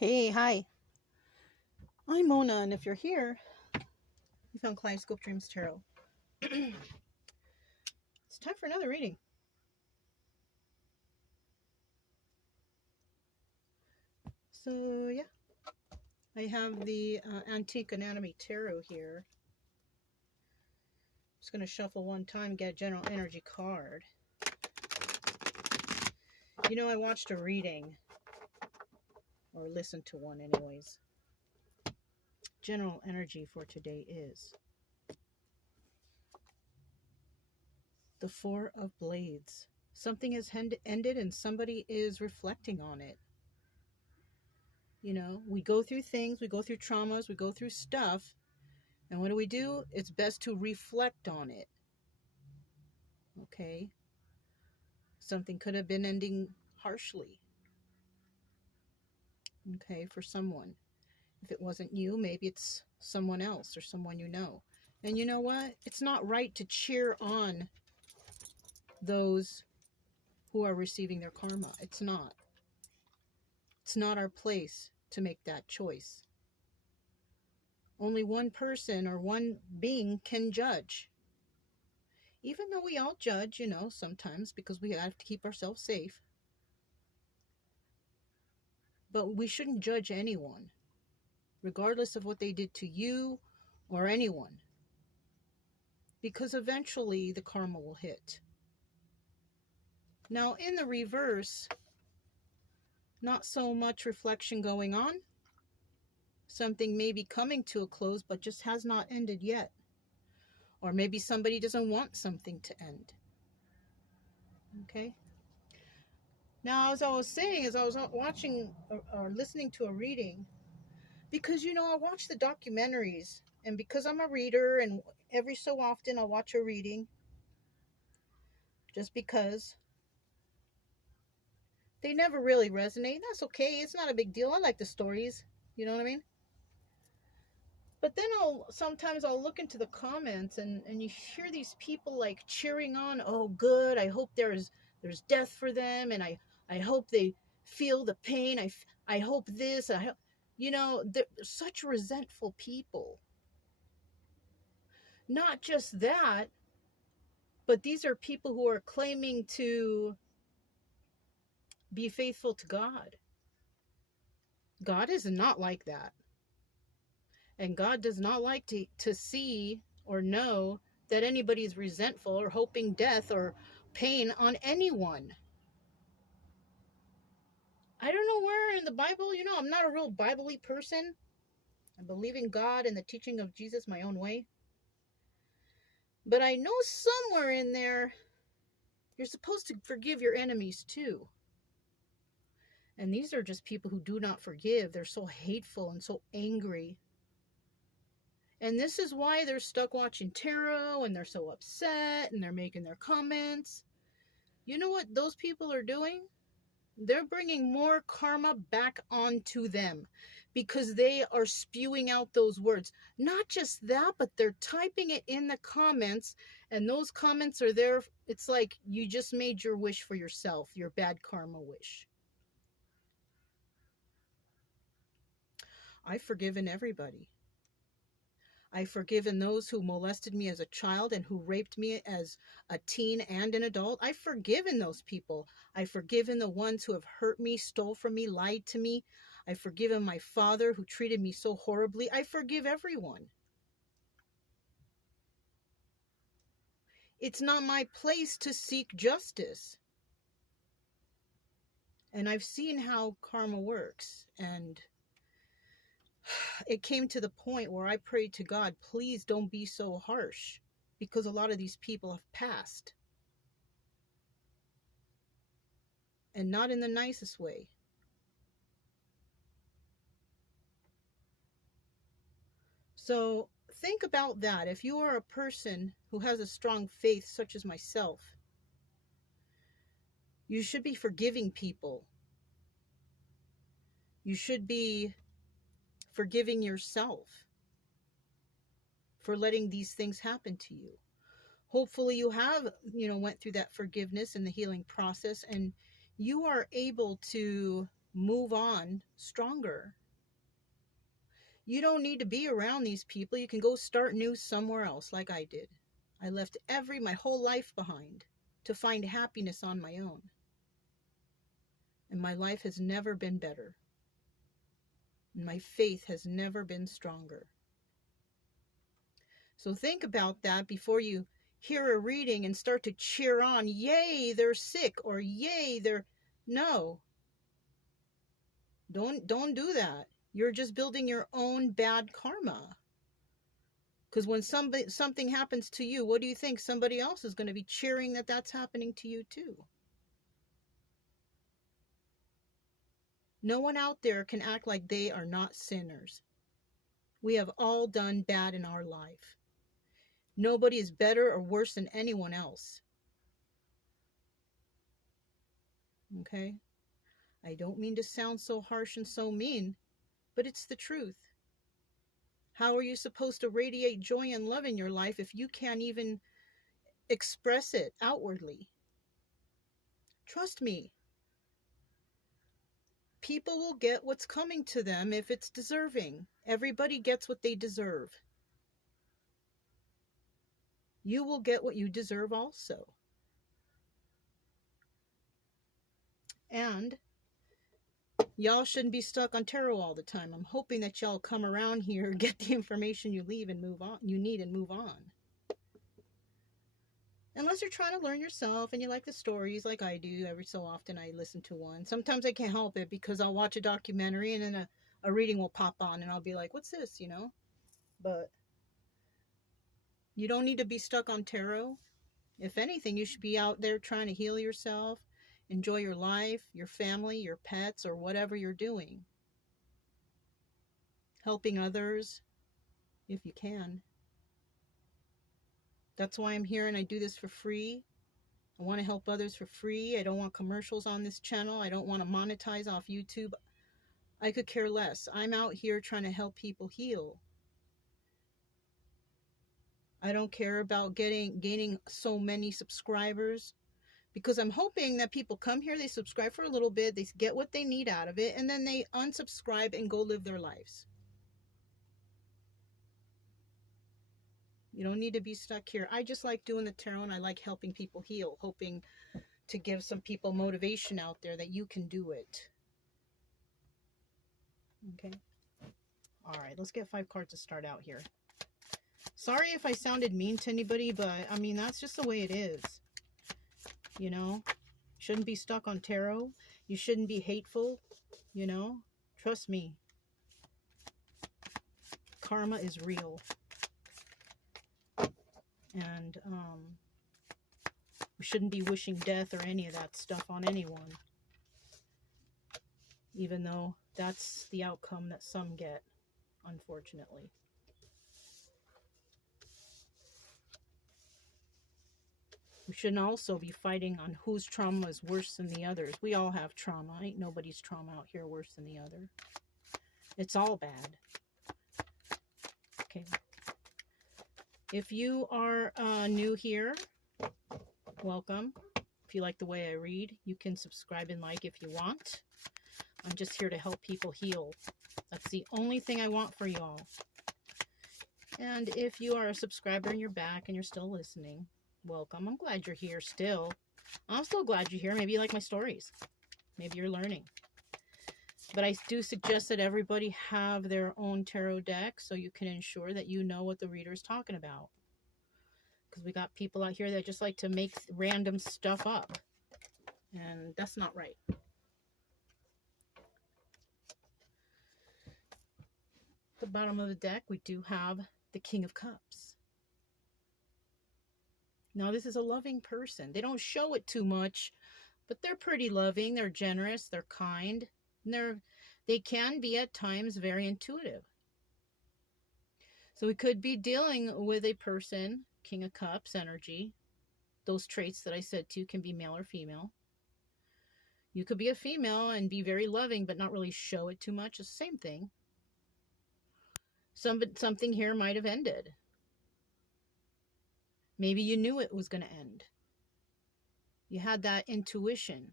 Hey, hi. I'm Mona, and if you're here, you found Kaleidoscope Dreams Tarot. It's time for another reading. So, yeah, I have the Antique Anatomy Tarot here. Just going to shuffle one time, get a general energy card. You know, I watched a reading, or listened to one, anyways. General energy for today is the Four of Blades. Something has ended, and somebody is reflecting on it. You know, we go through things, we go through traumas, we go through stuff. And what do? It's best to reflect on it. Okay? Something could have been ending harshly. Okay, for someone. If it wasn't you, maybe it's someone else or someone you know. And you know what? It's not right to cheer on those who are receiving their karma. It's not. It's not our place to make that choice. Only one person or one being can judge. Even though we all judge, you know, sometimes because we have to keep ourselves safe. But we shouldn't judge anyone, regardless of what they did to you or anyone, because eventually the karma will hit. Now, in the reverse, not so much reflection going on. Something may be coming to a close, but just has not ended yet. Or maybe somebody doesn't want something to end. Okay? Now, as I was saying, as I was watching or listening to a reading, because, you know, I watch the documentaries, and because I'm a reader, and every so often I'll watch a reading, just because they never really resonate. That's okay. It's not a big deal. I like the stories. You know what I mean? But then sometimes I'll look into the comments, and you hear these people like cheering on, oh good, I hope there's death for them, and I hope they feel the pain. I hope this. You know, they're such resentful people. Not just that, but these are people who are claiming to be faithful to God. God is not like that. And God does not like to see or know that anybody is resentful or hoping death or pain on anyone. I don't know where in the Bible, you know, I'm not a real Bible-y person. I believe in God and the teaching of Jesus my own way. But I know somewhere in there, you're supposed to forgive your enemies too. And these are just people who do not forgive. They're so hateful and so angry. And this is why they're stuck watching tarot, and they're so upset, and they're making their comments. You know what those people are doing? They're bringing more karma back onto them because they are spewing out those words. Not just that, but they're typing it in the comments, and those comments are there. It's like you just made your wish for yourself, your bad karma wish. I've forgiven everybody. I've forgiven those who molested me as a child and who raped me as a teen and an adult. I've forgiven those people. I've forgiven the ones who have hurt me, stole from me, lied to me. I've forgiven my father who treated me so horribly. I forgive everyone. It's not my place to seek justice. And I've seen how karma works. And it came to the point where I prayed to God, please don't be so harsh, because a lot of these people have passed. And not in the nicest way. So think about that. If you are a person who has a strong faith, such as myself, you should be forgiving people. You should be forgiving yourself for letting these things happen to you. Hopefully you have, went through that forgiveness and the healing process, and you are able to move on stronger. You don't need to be around these people. You can go start new somewhere else, like I did. I left my whole life behind to find happiness on my own. And my life has never been better. And my faith has never been stronger. So think about that before you hear a reading and start to cheer on, yay, they're sick, or yay, they're... No. Don't do that. You're just building your own bad karma. Because when something happens to you, what do you think? Somebody else is going to be cheering that that's happening to you too. No one out there can act like they are not sinners. We have all done bad in our life. Nobody is better or worse than anyone else. Okay? I don't mean to sound so harsh and so mean, but it's the truth. How are you supposed to radiate joy and love in your life if you can't even express it outwardly? Trust me. People will get what's coming to them if it's deserving. Everybody gets what they deserve. You will get what you deserve also. And y'all shouldn't be stuck on tarot all the time. I'm hoping that y'all come around here, get the information you need and move on. Unless you're trying to learn yourself and you like the stories like I do. Every so often I listen to one. Sometimes I can't help it because I'll watch a documentary and then a reading will pop on and I'll be like, what's this, But you don't need to be stuck on tarot. If anything, you should be out there trying to heal yourself, enjoy your life, your family, your pets, or whatever you're doing. Helping others, if you can. That's why I'm here and I do this for free. I want to help others for free. I don't want commercials on this channel. I don't want to monetize off YouTube. I could care less. I'm out here trying to help people heal. I don't care about gaining so many subscribers because I'm hoping that people come here, they subscribe for a little bit, they get what they need out of it, and then they unsubscribe and go live their lives. You don't need to be stuck here. I just like doing the tarot and I like helping people heal, hoping to give some people motivation out there that you can do it. Okay. All right, let's get 5 cards to start out here. Sorry if I sounded mean to anybody, but I mean, that's just the way it is. Shouldn't be stuck on tarot. You shouldn't be hateful, Trust me. Karma is real. And we shouldn't be wishing death or any of that stuff on anyone. Even though that's the outcome that some get, unfortunately. We shouldn't also be fighting on whose trauma is worse than the others. We all have trauma. Ain't nobody's trauma out here worse than the other. It's all bad. Okay. If you are new here, welcome. If you like the way I read, you can subscribe and like if you want. I'm just here to help people heal. That's the only thing I want for you all. And if you are a subscriber and you're back and you're still listening, welcome. I'm glad you're here still. I'm still glad you're here. Maybe you like my stories. Maybe you're learning. But I do suggest that everybody have their own tarot deck so you can ensure that you know what the reader is talking about. Because we got people out here that just like to make random stuff up. And that's not right. At the bottom of the deck, we do have the King of Cups. Now, this is a loving person. They don't show it too much, but they're pretty loving. They're generous. They're kind. And they can be at times very intuitive. So we could be dealing with a person, King of Cups energy. Those traits that I said to can be male or female. You could be a female and be very loving, but not really show it too much. It's the same thing. Something here might have ended. Maybe you knew it was going to end. You had that intuition.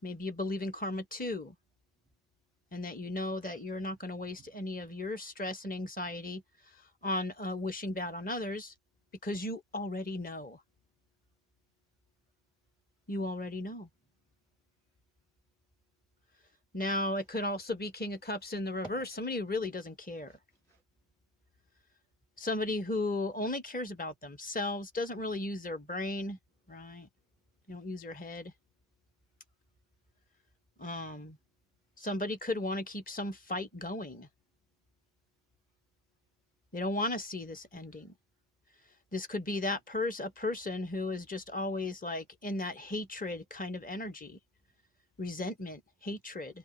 Maybe you believe in karma too. and that you know that you're not going to waste any of your stress and anxiety on wishing bad on others, because you already know. You already know. Now, it could also be King of Cups in the reverse. Somebody who really doesn't care. Somebody who only cares about themselves, doesn't really use their brain, right? They don't use their head. Somebody could want to keep some fight going. They don't want to see this ending. This could be that a person who is just always like in that hatred kind of energy. Resentment, hatred.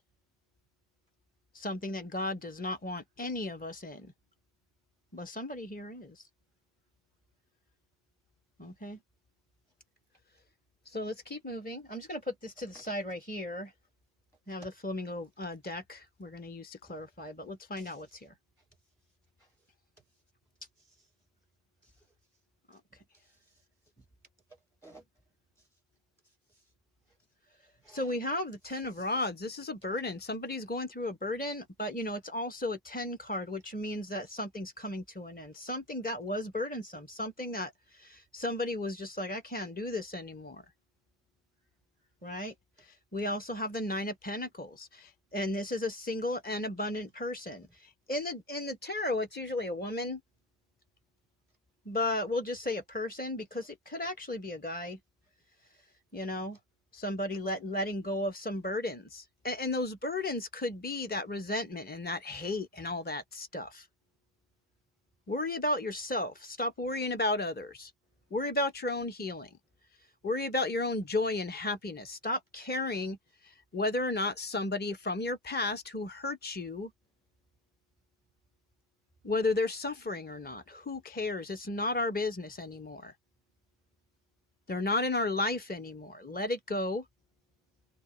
Something that God does not want any of us in. But somebody here is. Okay. So let's keep moving. I'm just going to put this to the side right here. I have the flamingo deck we're going to use to clarify, but let's find out what's here. Okay. So we have the 10 of Rods. This is a burden. Somebody's going through a burden, but it's also a 10 card, which means that something's coming to an end. Something that was burdensome. Something that somebody was just like, I can't do this anymore. Right? We also have the 9 of Pentacles. And this is a single and abundant person. In the tarot, it's usually a woman. But we'll just say a person, because it could actually be a guy. Somebody letting go of some burdens. And those burdens could be that resentment and that hate and all that stuff. Worry about yourself. Stop worrying about others. Worry about your own healing. Worry about your own joy and happiness. Stop caring whether or not somebody from your past who hurt you, whether they're suffering or not. Who cares? It's not our business anymore. They're not in our life anymore. Let it go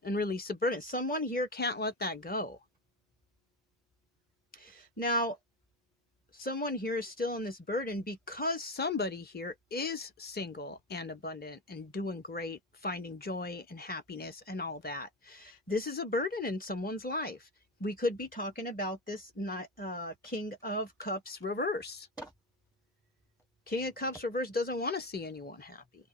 and release the burden. Someone here can't let that go. Now, someone here is still in this burden because somebody here is single and abundant and doing great, finding joy and happiness and all that. This is a burden in someone's life. We could be talking about this King of Cups reverse. King of Cups reverse doesn't want to see anyone happy.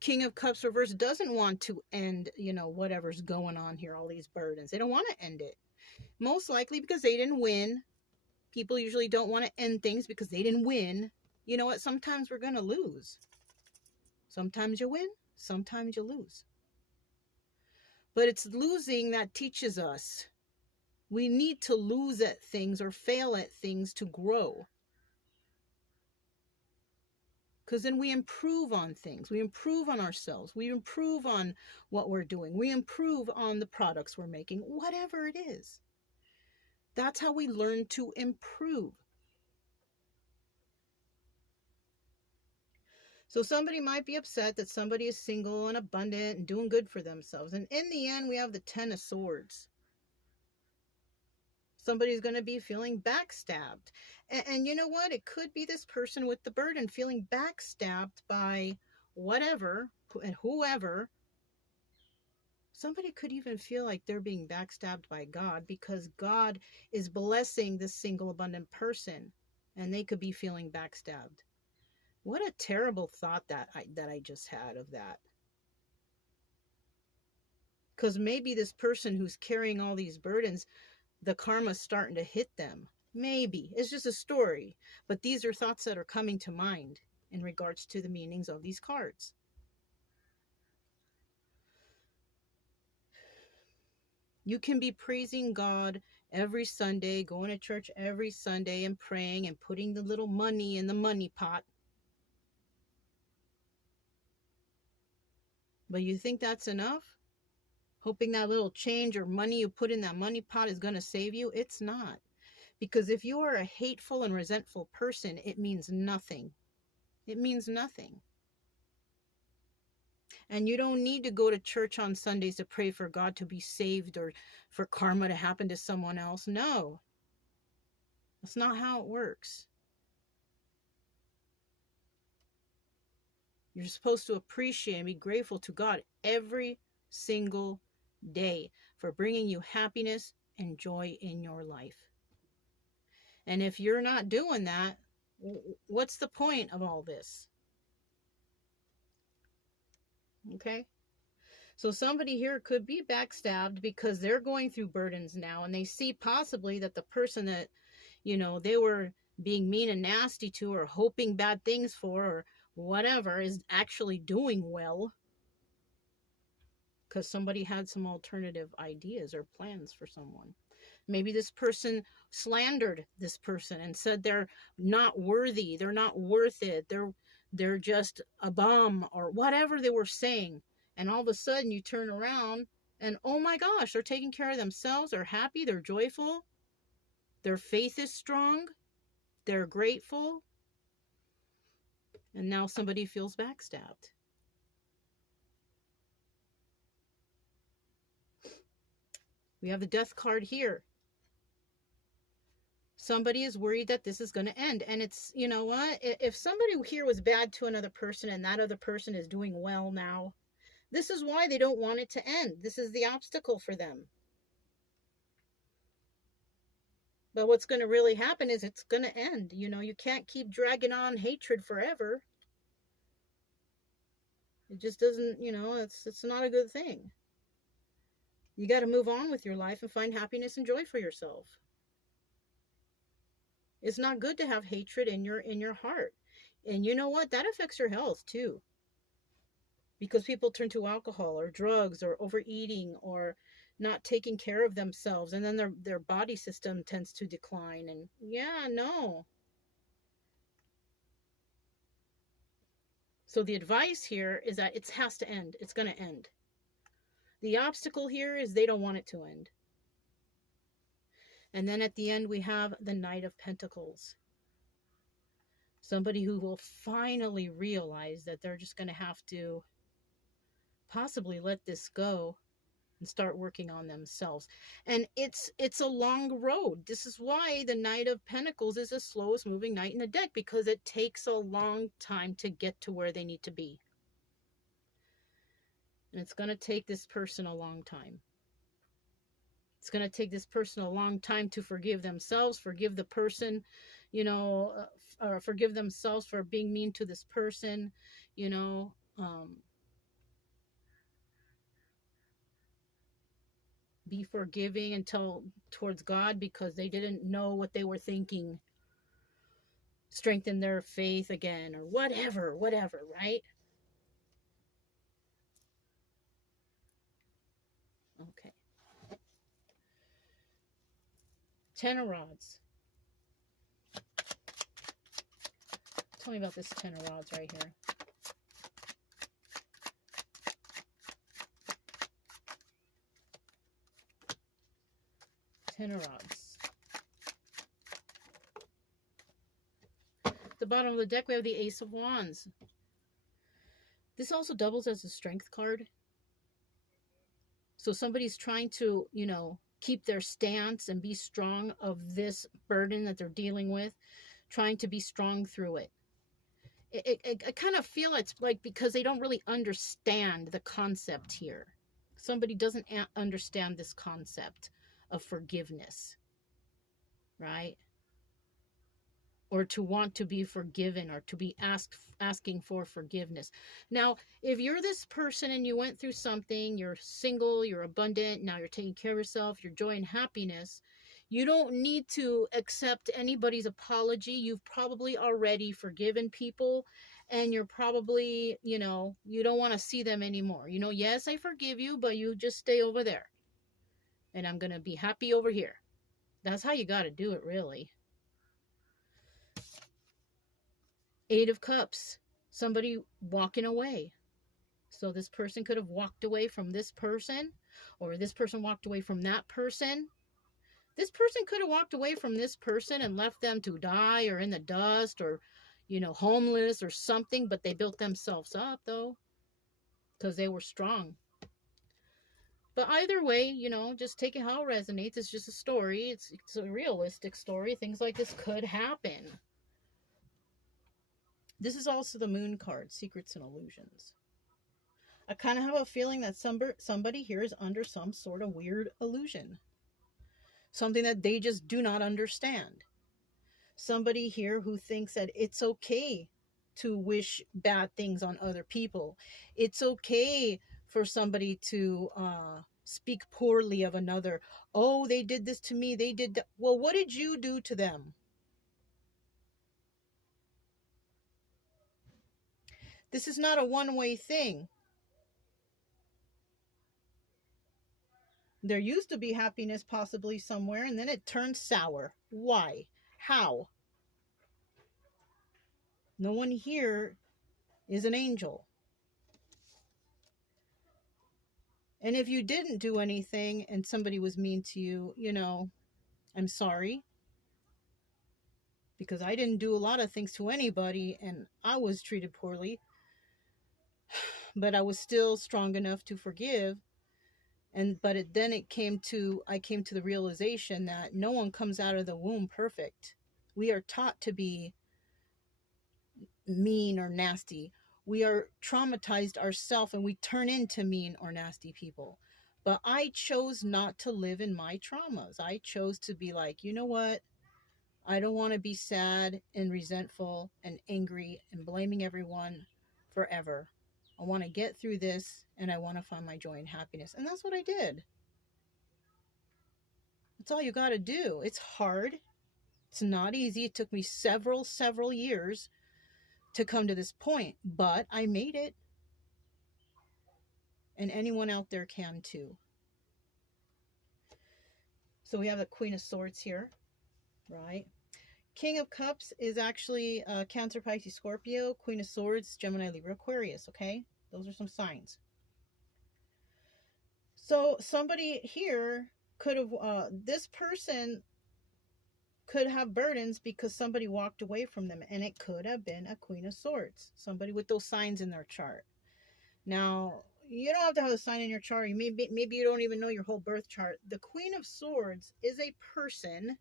King of Cups reverse doesn't want to end, whatever's going on here, all these burdens. They don't want to end it. Most likely because they didn't win. People usually don't want to end things because they didn't win. You know what? Sometimes we're going to lose. Sometimes you win. Sometimes you lose. But it's losing that teaches us. We need to lose at things or fail at things to grow. Because then we improve on things. We improve on ourselves. We improve on what we're doing. We improve on the products we're making. Whatever it is. That's how we learn to improve. So somebody might be upset that somebody is single and abundant and doing good for themselves. And in the end, we have the 10 of Swords. Somebody's going to be feeling backstabbed. And you know what? It could be this person with the burden feeling backstabbed by whatever and whoever. Somebody could even feel like they're being backstabbed by God because God is blessing this single abundant person. And they could be feeling backstabbed. What a terrible thought that I just had of that. Because maybe this person who's carrying all these burdens, the karma's starting to hit them. Maybe. It's just a story. But these are thoughts that are coming to mind in regards to the meanings of these cards. You can be praising God every Sunday, going to church every Sunday and praying and putting the little money in the money pot. But you think that's enough? Hoping that little change or money you put in that money pot is going to save you? It's not. Because if you are a hateful and resentful person, it means nothing. It means nothing. And you don't need to go to church on Sundays to pray for God to be saved or for karma to happen to someone else. No. That's not how it works. You're supposed to appreciate and be grateful to God every single day for bringing you happiness and joy in your life. And if you're not doing that, what's the point of all this? Okay? So somebody here could be backstabbed because they're going through burdens now, and they see possibly that the person that, they were being mean and nasty to, or hoping bad things for, or whatever, is actually doing well because somebody had some alternative ideas or plans for someone. Maybe this person slandered this person and said they're not worthy, they're not worth it, they're just a bum, or whatever they were saying. And all of a sudden you turn around and, oh my gosh, they're taking care of themselves, they're happy, they're joyful, their faith is strong, they're grateful, and now somebody feels backstabbed. We have the death card here. Somebody is worried that this is going to end. And it's, you know what? If somebody here was bad to another person and that other person is doing well now, this is why they don't want it to end. This is the obstacle for them. But what's going to really happen is it's going to end. You can't keep dragging on hatred forever. It just doesn't, it's not a good thing. You got to move on with your life and find happiness and joy for yourself. It's not good to have hatred in your heart. And you know what? That affects your health too. Because people turn to alcohol or drugs or overeating or not taking care of themselves, and then their body system tends to decline. And no. So the advice here is that it has to end. It's going to end. The obstacle here is they don't want it to end. And then at the end, we have the Knight of Pentacles. Somebody who will finally realize that they're just going to have to possibly let this go and start working on themselves. And it's a long road. This is why the Knight of Pentacles is the slowest moving knight in the deck, because it takes a long time to get to where they need to be. And it's going to take this person a long time. It's going to take this person a long time to forgive themselves, forgive the person, or forgive themselves for being mean to this person, be forgiving until towards God because they didn't know what they were thinking. Strengthen their faith again, or whatever, right? Okay. 10 of Rods. Tell me about this 10 of Rods right here. Ten of Rods. At the bottom of the deck, we have the Ace of Wands. This also doubles as a strength card. So somebody's trying to, keep their stance and be strong of this burden that they're dealing with, trying to be strong through it. I kind of feel it's like because they don't really understand the concept here. Somebody doesn't understand this concept of forgiveness, right? Or to want to be forgiven, or to be asking for forgiveness. Now, if you're this person and you went through something, you're single, you're abundant, now you're taking care of yourself, your joy and happiness, you don't need to accept anybody's apology. You've probably already forgiven people, and you're probably, you don't want to see them anymore. Yes, I forgive you, but you just stay over there. And I'm going to be happy over here. That's how you got to do it, really. 8 of Cups. Somebody walking away. So this person could have walked away from this person, or this person walked away from that person. This person could have walked away from this person and left them to die or in the dust, or, homeless or something, but they built themselves up, though, because they were strong. But either way, just take it how it resonates. It's just a story. It's a realistic story. Things like this could happen. This is also the Moon card, Secrets and Illusions. I kind of have a feeling that somebody here is under some sort of weird illusion. Something that they just do not understand. Somebody here who thinks that it's okay to wish bad things on other people. It's okay for somebody to speak poorly of another. Oh, they did this to me. They did that. Well, what did you do to them? This is not a one-way thing. There used to be happiness possibly somewhere, and then it turned sour. Why? How? No one here is an angel. And if you didn't do anything and somebody was mean to you, you know, I'm sorry. Because I didn't do a lot of things to anybody and I was treated poorly. But I was still strong enough to forgive. I came to the realization that no one comes out of the womb perfect. We are taught to be mean or nasty. We are traumatized ourselves and we turn into mean or nasty people. But I chose not to live in my traumas. I chose to be like, you know what? I don't want to be sad and resentful and angry and blaming everyone forever. I want to get through this and I want to find my joy and happiness. And that's what I did. That's all you got to do. It's hard. It's not easy. It took me several years to come to this point, but I made it. And anyone out there can too. So we have the Queen of Swords here, right? King of Cups is actually Cancer, Pisces, Scorpio. Queen of Swords, Gemini, Libra, Aquarius, okay? Those are some signs. So somebody here could have, this person could have burdens because somebody walked away from them, and it could have been a Queen of Swords, somebody with those signs in their chart. Now, you don't have to have a sign in your chart. Maybe you don't even know your whole birth chart. The Queen of Swords is a person,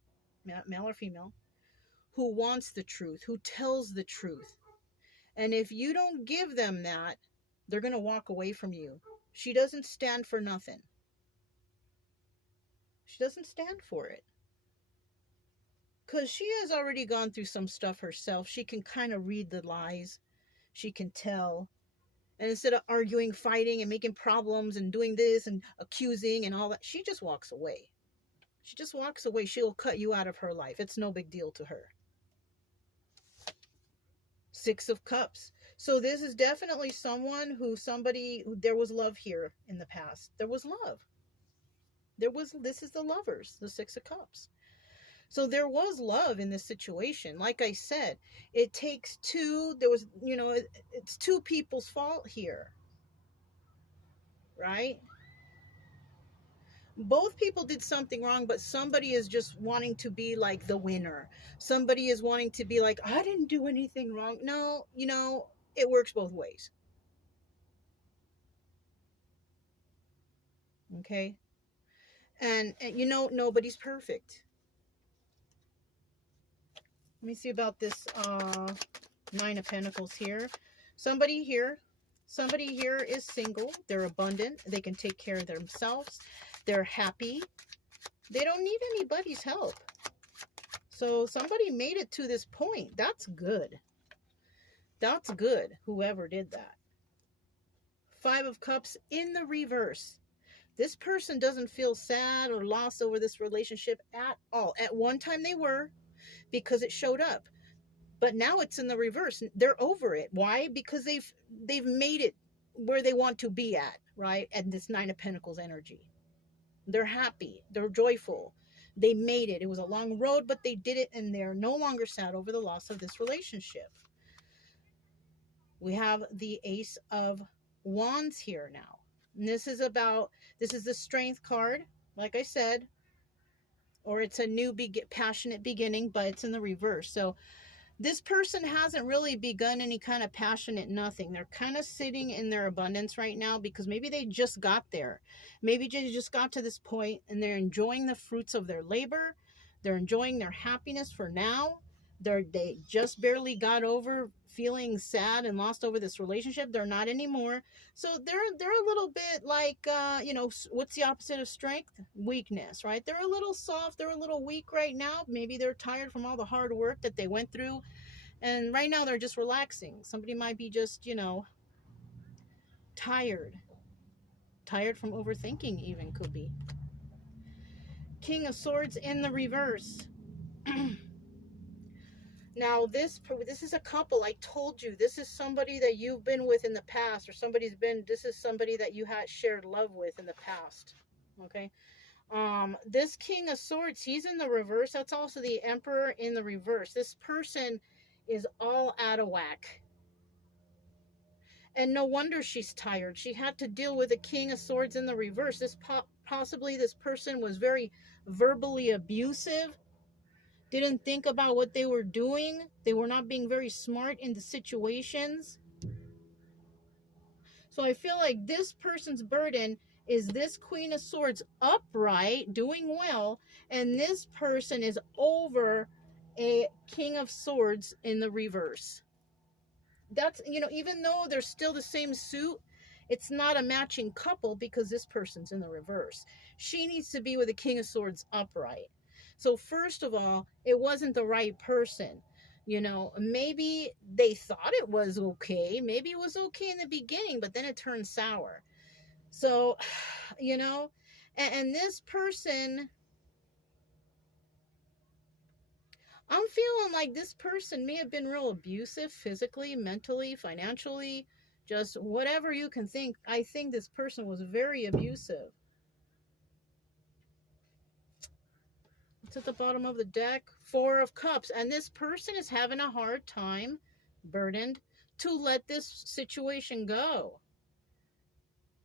male or female, who wants the truth, who tells the truth. And if you don't give them that, they're going to walk away from you. She doesn't stand for nothing. She doesn't stand for it. Because she has already gone through some stuff herself. She can kind of read the lies. She can tell. And instead of arguing, fighting, and making problems, and doing this, and accusing, and all that, she just walks away. She just walks away. She'll cut you out of her life. It's no big deal to her. Six of Cups. So this is definitely someone who there was love here in the past. There was love. This is the Lovers, the Six of Cups. So there was love in this situation. Like I said, it takes two. It's two people's fault here. Right? Both people did something wrong, but somebody is just wanting to be like the winner. Somebody is wanting to be like, I didn't do anything wrong. No, it works both ways. Okay? And nobody's perfect. Let me see about this Nine of Pentacles here. Somebody here is single. They're abundant. They can take care of themselves. They're happy. They don't need anybody's help. So somebody made it to this point. That's good. That's good, whoever did that. Five of Cups in the reverse. This person doesn't feel sad or lost over this relationship at all. At one time they were, because it showed up. But now it's in the reverse. They're over it. Why? Because they've made it where they want to be at, right? And this Nine of Pentacles energy. They're happy. They're joyful. They made it. It was a long road, but they did it, and they're no longer sad over the loss of this relationship. We have the Ace of Wands here now. And this is the Strength card, like I said, or it's a new passionate beginning, but it's in the reverse. So this person hasn't really begun any kind of passionate nothing. They're kind of sitting in their abundance right now because maybe they just got there. Maybe they just got to this point and they're enjoying the fruits of their labor. They're enjoying their happiness for now, They just barely got over feeling sad and lost over this relationship. They're not anymore. So they're a little bit like, what's the opposite of strength? Weakness, right? They're a little soft. They're a little weak right now. Maybe they're tired from all the hard work that they went through. And right now they're just relaxing. Somebody might be just, tired. Tired from overthinking even could be. King of Swords in the reverse. Now, this is a couple. I told you, this is somebody that you've been with in the past, or this is somebody that you had shared love with in the past. Okay. This King of Swords, he's in the reverse. That's also the Emperor in the reverse. This person is all out of whack. And no wonder she's tired. She had to deal with a King of Swords in the reverse. Possibly this person was very verbally abusive. Didn't think about what they were doing. They were not being very smart in the situations. So I feel like this person's burden is this Queen of Swords upright, doing well, and this person is over a King of Swords in the reverse. That's, even though they're still the same suit, it's not a matching couple because this person's in the reverse. She needs to be with a King of Swords upright. So first of all, it wasn't the right person. Maybe they thought it was okay. Maybe it was okay in the beginning, but then it turned sour. So, and this person, I'm feeling like this person may have been real abusive physically, mentally, financially, just whatever you can think. I think this person was very abusive. It's at the bottom of the deck. 4 of Cups. And this person is having a hard time, burdened, to let this situation go.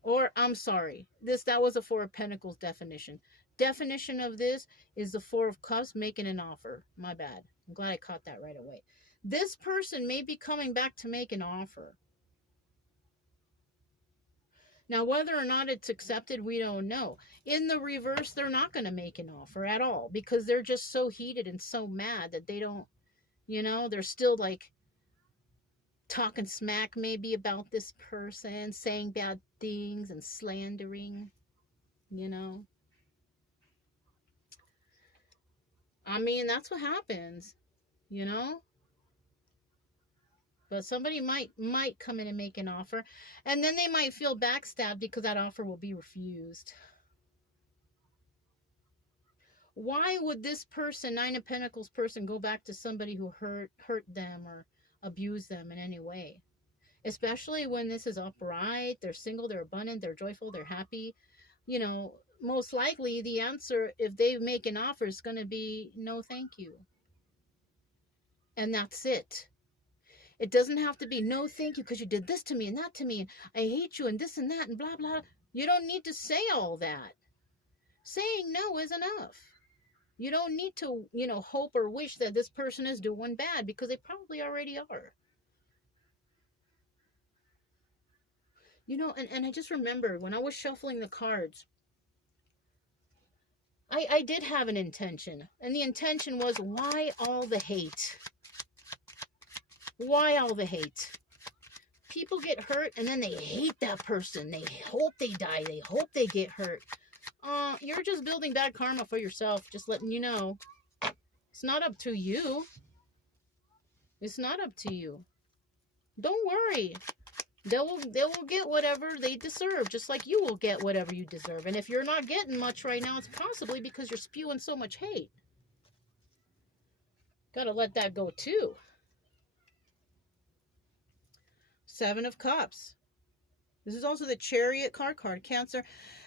Or, I'm sorry, that was a 4 of Pentacles definition. Definition of this is the 4 of Cups making an offer. My bad. I'm glad I caught that right away. This person may be coming back to make an offer. Now, whether or not it's accepted, we don't know. In the reverse, they're not going to make an offer at all because they're just so heated and so mad that they don't, they're still like talking smack maybe about this person, saying bad things and slandering, I mean, that's what happens, But somebody might come in and make an offer, and then they might feel backstabbed because that offer will be refused. Why would this person, 9 of Pentacles person, go back to somebody who hurt them or abused them in any way? Especially when this is upright, they're single, they're abundant, they're joyful, they're happy. Most likely the answer, if they make an offer, is going to be no thank you. And that's it. It doesn't have to be no thank you because you did this to me and that to me and I hate you and this and that and blah blah. You don't need to say all that. Saying no is enough. You don't need to, hope or wish that this person is doing bad because they probably already are. And I just remember when I was shuffling the cards, I did have an intention. And the intention was, why all the hate? Why all the hate? People get hurt and then they hate that person. They hope they die. They hope they get hurt. You're just building bad karma for yourself. Just letting you know. It's not up to you. It's not up to you. Don't worry. They will get whatever they deserve, just like you will get whatever you deserve. And if you're not getting much right now, it's possibly because you're spewing so much hate. Gotta let that go too. 7 of Cups. This is also the Chariot card, Cancer.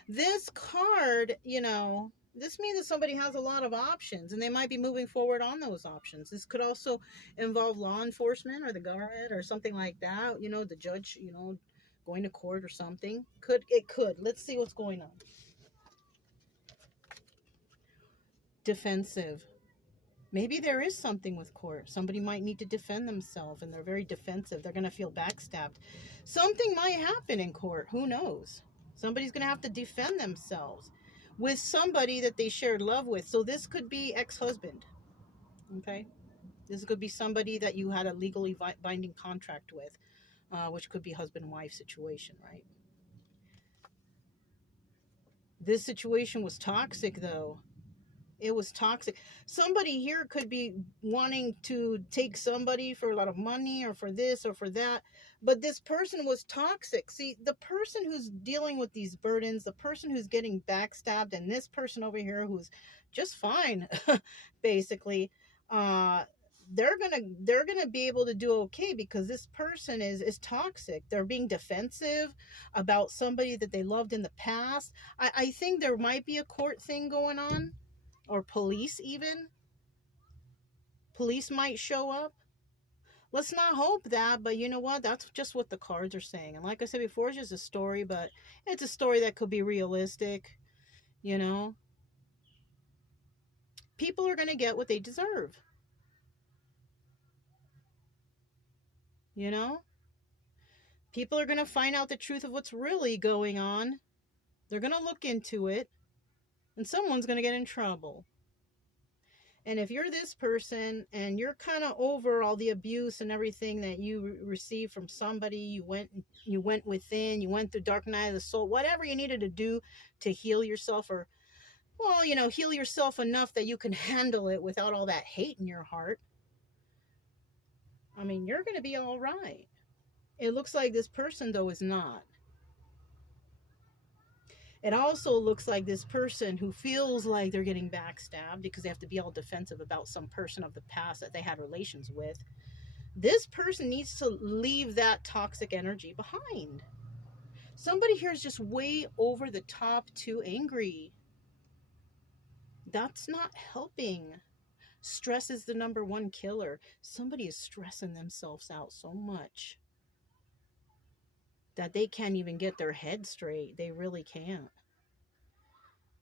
This card, this means that somebody has a lot of options and they might be moving forward on those options. This could also involve law enforcement or the government or something like that. The judge, going to court or something. It could. Let's see what's going on. Defensive. Maybe there is something with court. Somebody might need to defend themselves and they're very defensive. They're going to feel backstabbed. Something might happen in court. Who knows? Somebody's going to have to defend themselves with somebody that they shared love with. So this could be ex-husband. Okay? This could be somebody that you had a legally binding contract with, which could be husband-wife situation, right? This situation was toxic, though. It was toxic. Somebody here could be wanting to take somebody for a lot of money or for this or for that, but this person was toxic. See, the person who's dealing with these burdens, the person who's getting backstabbed, and this person over here who's just fine, basically, uh they're gonna be able to do okay, because this person is toxic. They're being defensive about somebody that they loved in the past. I think there might be a court thing going on, or police. Even police might show up. Let's not hope that, but you know what, that's just what the cards are saying. And like I said before, it's just a story, but it's a story that could be realistic. you know People are going to get what they deserve. you know People are going to find out the truth of what's really going on. They're going to look into it, and someone's going to get in trouble. And if you're this person and you're kind of over all the abuse and everything that you received from somebody, you went within, you went through dark night of the soul, whatever you needed to do to heal yourself, or, well, heal yourself enough that you can handle it without all that hate in your heart. I mean, you're going to be all right. It looks like this person, though, is not. It also looks like this person who feels like they're getting backstabbed because they have to be all defensive about some person of the past that they had relations with. This person needs to leave that toxic energy behind. Somebody here is just way over the top too angry. That's not helping. Stress is the number one killer. Somebody is stressing themselves out so much that they can't even get their head straight. They really can't.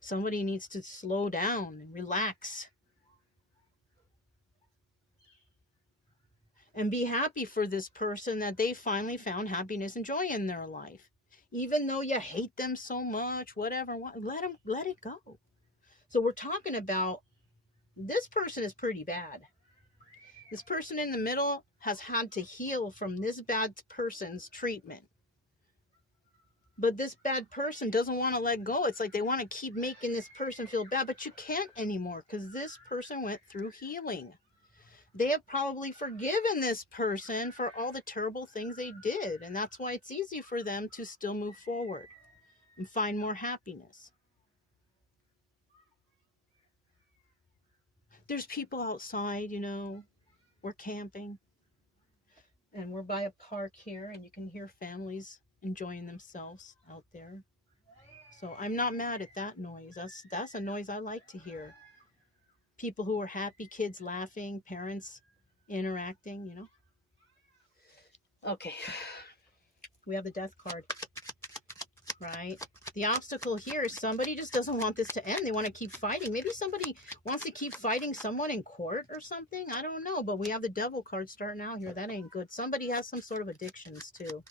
Somebody needs to slow down and relax and be happy for this person that they finally found happiness and joy in their life. Even though you hate them so much, whatever, let it go. So we're talking about, this person is pretty bad. This person in the middle has had to heal from this bad person's treatment. But this bad person doesn't want to let go. It's like they want to keep making this person feel bad, but you can't anymore because this person went through healing. They have probably forgiven this person for all the terrible things they did, and that's why it's easy for them to still move forward and find more happiness. There's people outside, we're camping, and we're by a park here, and you can hear families enjoying themselves out there. So I'm not mad at that noise. That's a noise I like to hear. People who are happy, kids laughing, parents interacting, Okay. We have the death card, right? The obstacle here is somebody just doesn't want this to end. They want to keep fighting. Maybe somebody wants to keep fighting someone in court or something. I don't know, but we have the devil card starting out here. That ain't good. Somebody has some sort of addictions too.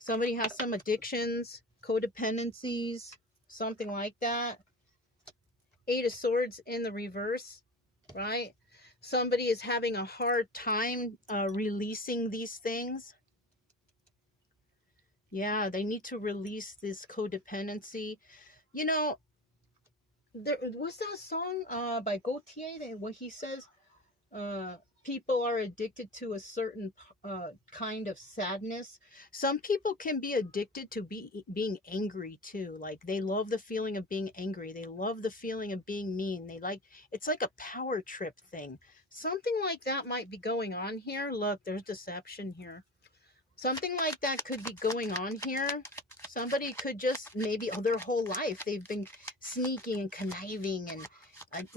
Somebody has some addictions, codependencies, something like that. 8 of Swords in the reverse, right? Somebody is having a hard time releasing these things. Yeah, they need to release this codependency. There was that song by Gautier where he says, people are addicted to a certain kind of sadness. Some people can be addicted to being angry too. Like, they love the feeling of being angry. They love the feeling of being mean. It's like a power trip thing. Something like that might be going on here. Look, there's deception here. Something like that could be going on here. Somebody could just maybe, their whole life they've been sneaking and conniving and had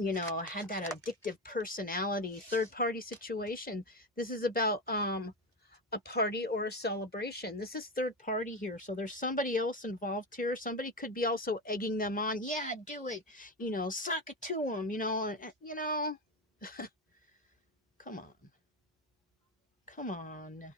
that addictive personality. Third party situation. This is about a party or a celebration. This is third party here, so there's somebody else involved here. Somebody could be also egging them on. Yeah, do it. Suck it to them. Come on.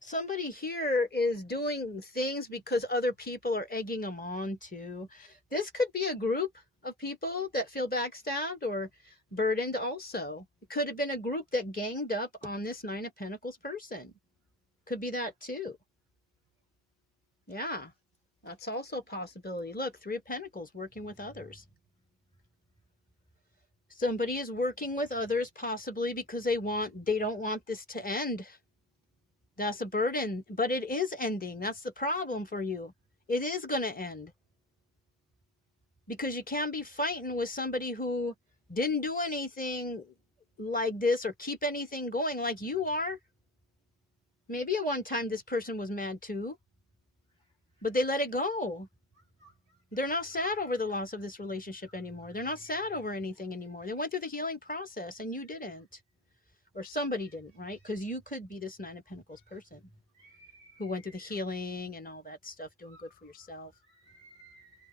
Somebody here is doing things because other people are egging them on too. This could be a group. of people that feel backstabbed or burdened also. It could have been a group that ganged up on this Nine of Pentacles person. Could be that too. Yeah, that's also a possibility. Look, Three of Pentacles, working with others. Somebody is working with others possibly because they don't want this to end. That's a burden, but it is ending. That's the problem for you. It is going to end. Because you can't be fighting with somebody who didn't do anything like this or keep anything going like you are. Maybe at one time this person was mad too, but they let it go. They're not sad over the loss of this relationship anymore. They're not sad over anything anymore. They went through the healing process and you didn't. Or somebody didn't, right? Because you could be this Nine of Pentacles person who went through the healing and all that stuff, doing good for yourself.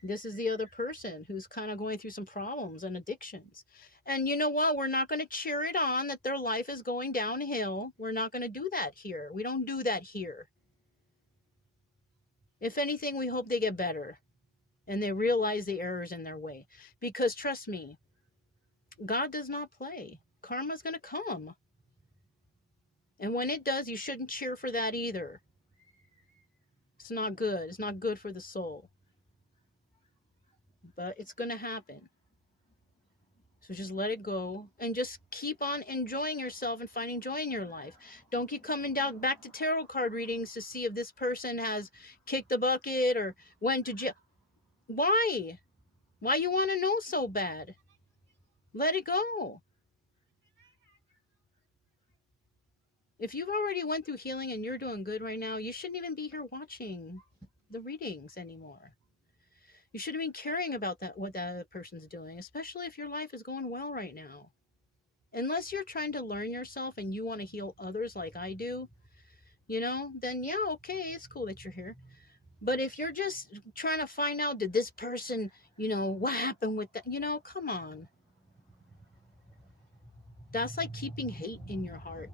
This is the other person who's kind of going through some problems and addictions. And you know what? We're not going to cheer it on that their life is going downhill. We're not going to do that here. We don't do that here. If anything, we hope they get better and they realize the errors in their way. Because trust me, God does not play. Karma's going to come. And when it does, you shouldn't cheer for that either. It's not good. It's not good for the soul. But it's going to happen. So just let it go and just keep on enjoying yourself and finding joy in your life. Don't keep coming down back to tarot card readings to see if this person has kicked the bucket or went to jail. Why? Why you want to know so bad? Let it go. If you've already went through healing and you're doing good right now, you shouldn't even be here watching the readings anymore. You shouldn't be caring about what that other person's doing, especially if your life is going well right now. Unless you're trying to learn yourself and you want to heal others like I do, then yeah, okay, it's cool that you're here. But if you're just trying to find out, did this person, what happened with that? Come on. That's like keeping hate in your heart.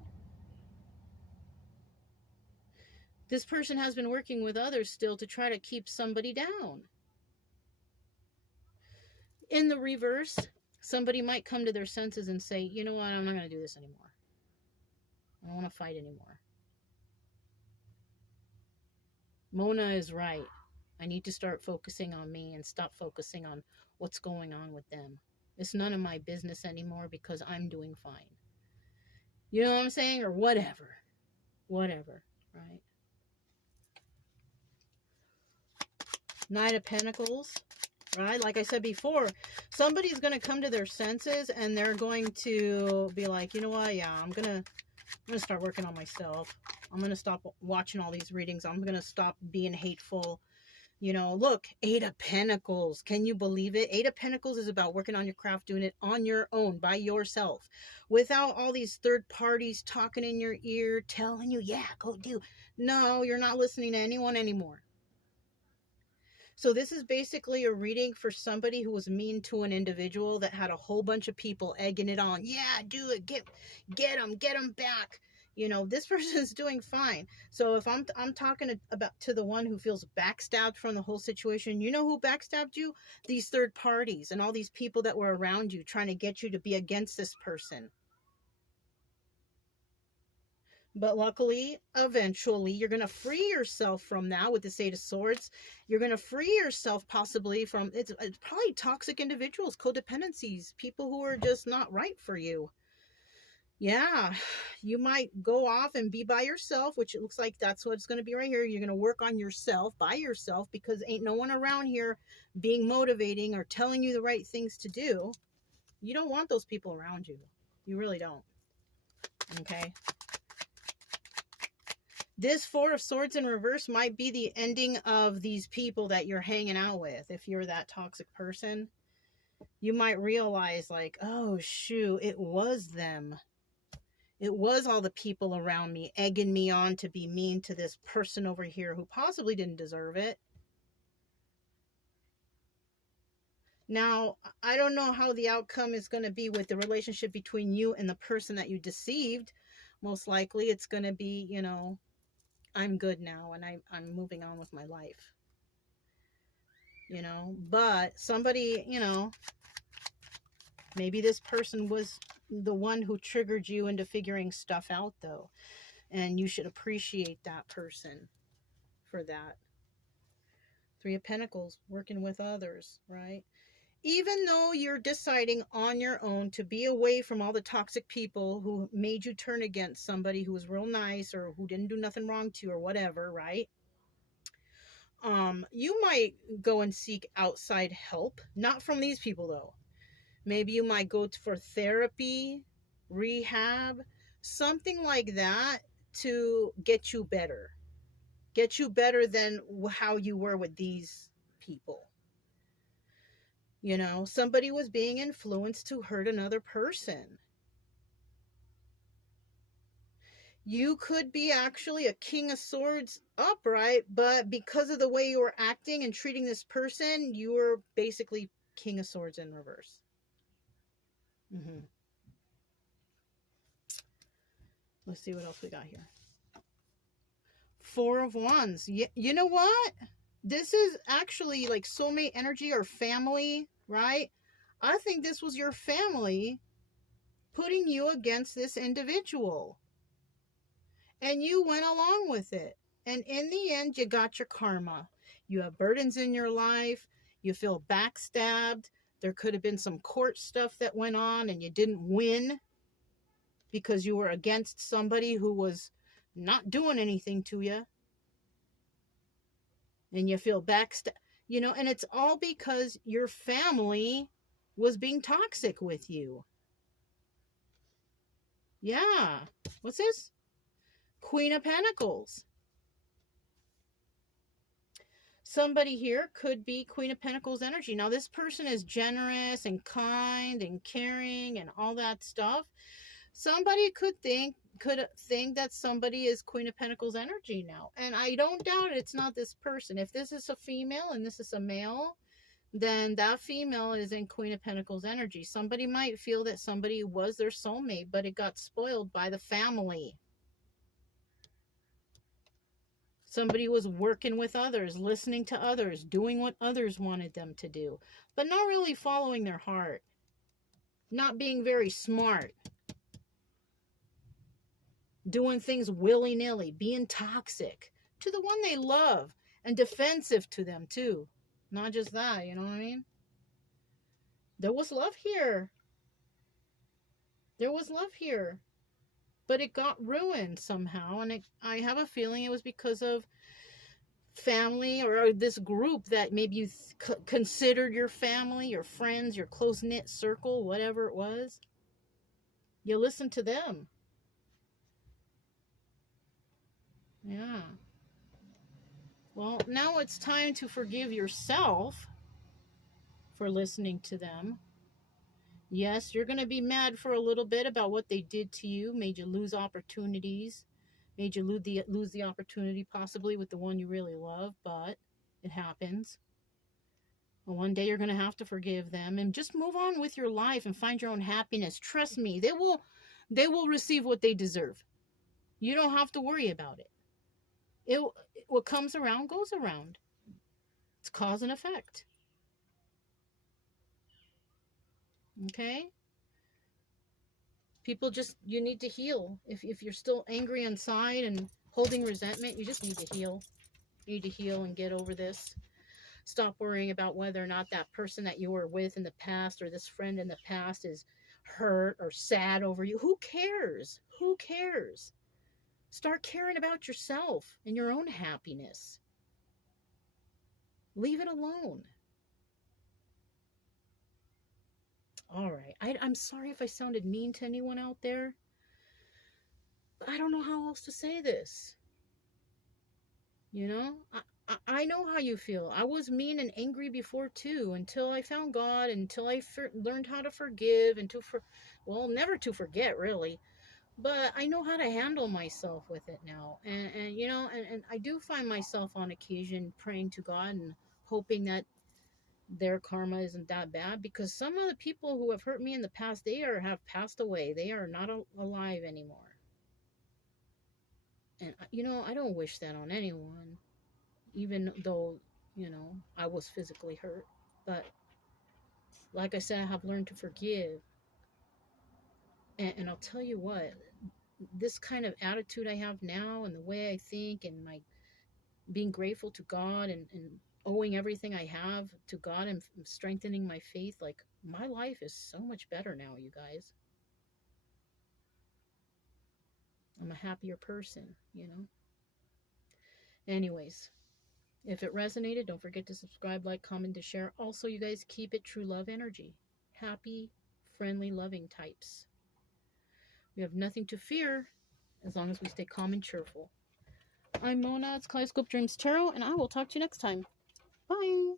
This person has been working with others still to try to keep somebody down. In the reverse, somebody might come to their senses and say, you know what, I'm not going to do this anymore. I don't want to fight anymore. Mona is right. I need to start focusing on me and stop focusing on what's going on with them. It's none of my business anymore because I'm doing fine. You know what I'm saying? Or whatever. Whatever, right? Knight of Pentacles. Right? Like I said before, somebody's going to come to their senses and they're going to be like, you know what? Yeah, I'm going to start working on myself. I'm going to stop watching all these readings. I'm going to stop being hateful. Look, Eight of Pentacles. Can you believe it? Eight of Pentacles is about working on your craft, doing it on your own, by yourself, without all these third parties talking in your ear, telling you, yeah, go do. No, you're not listening to anyone anymore. So this is basically a reading for somebody who was mean to an individual that had a whole bunch of people egging it on. Yeah, do it. Get them back. This person is doing fine. So if I'm talking to the one who feels backstabbed from the whole situation, you know who backstabbed you? These third parties and all these people that were around you trying to get you to be against this person. But luckily, eventually, you're going to free yourself from that with this Eight of Swords. You're going to free yourself possibly from, it's probably toxic individuals, codependencies, people who are just not right for you. Yeah, you might go off and be by yourself, which it looks like that's what it's going to be right here. You're going to work on yourself by yourself because ain't no one around here being motivating or telling you the right things to do. You don't want those people around you. You really don't. Okay. This Four of Swords in reverse might be the ending of these people that you're hanging out with. If you're that toxic person, you might realize like, oh, shoot, it was them. It was all the people around me egging me on to be mean to this person over here who possibly didn't deserve it. Now, I don't know how the outcome is going to be with the relationship between you and the person that you deceived. Most likely it's going to be, I'm good now and I'm moving on with my life. you know, but somebody, you know, maybe this person was the one who triggered you into figuring stuff out, though, and you should appreciate that person for that. Three of Pentacles, working with others, right? Even though you're deciding on your own to be away from all the toxic people who made you turn against somebody who was real nice or who didn't do nothing wrong to you or whatever, right? You might go and seek outside help, not from these people though. Maybe you might go for therapy, rehab, something like that to get you better. Get you better than how you were with these people. You know, somebody was being influenced to hurt another person. You could be actually a King of Swords upright, but because of the way you were acting and treating this person, you were basically King of Swords in reverse. Let's see what else we got here. Four of Wands. You know what? This is actually like soulmate energy or family, right? I think this was your family putting you against this individual. And you went along with it. And in the end, you got your karma. You have burdens in your life. You feel backstabbed. There could have been some court stuff that went on and you didn't win because you were against somebody who was not doing anything to you. And you feel backstabbed. You know, and it's all because your family was being toxic with you. Yeah. What's this? Queen of Pentacles. Somebody here could be Queen of Pentacles energy. Now, this person is generous and kind and caring and all that stuff. Somebody could think that somebody is Queen of Pentacles energy now. And I don't doubt it's not this person. If this is a female and this is a male, then that female is in Queen of Pentacles energy. Somebody might feel that somebody was their soulmate, but it got spoiled by the family. Somebody was working with others, listening to others, doing what others wanted them to do, but not really following their heart. Not being very smart. Doing things willy-nilly, being toxic to the one they love and defensive to them too. Not just that, you know what I mean? There was love here. There was love here. But it got ruined somehow, and I have a feeling it was because of family or this group that maybe you considered your family, your friends, your close-knit circle, whatever it was. You listened to them. Yeah. Well, now it's time to forgive yourself for listening to them. Yes, you're going to be mad for a little bit about what they did to you, made you lose opportunities, made you lose the opportunity possibly with the one you really love, but it happens. And one day you're going to have to forgive them and just move on with your life and find your own happiness. Trust me, they will receive what they deserve. You don't have to worry about it. What comes around goes around. It's cause and effect. Okay? People you need to heal. If you're still angry inside and holding resentment, you just need to heal. You need to heal and get over this. Stop worrying about whether or not that person that you were with in the past or this friend in the past is hurt or sad over you. Who cares? Who cares? Start caring about yourself and your own happiness. Leave it alone. All right. I'm sorry if I sounded mean to anyone out there. But I don't know how else to say this. You know? I know how you feel. I was mean and angry before too, until I found God, until I learned how to forgive, and never to forget really. But I know how to handle myself with it now. And you know, and I do find myself on occasion praying to God and hoping that their karma isn't that bad, because some of the people who have hurt me in the past, have passed away. They are not alive anymore. And you know, I don't wish that on anyone, even though, you know, I was physically hurt. But like I said, I have learned to forgive. And I'll tell you what, this kind of attitude I have now and the way I think and my being grateful to God and owing everything I have to God and strengthening my faith, like my life is so much better now, you guys. I'm a happier person, you know. Anyways, if it resonated, don't forget to subscribe, like, comment, to share. Also, you guys, keep it true love energy. Happy, friendly, loving types. We have nothing to fear as long as we stay calm and cheerful. I'm Mona. It's Kaleidoscope Dreams Tarot, and I will talk to you next time. Bye.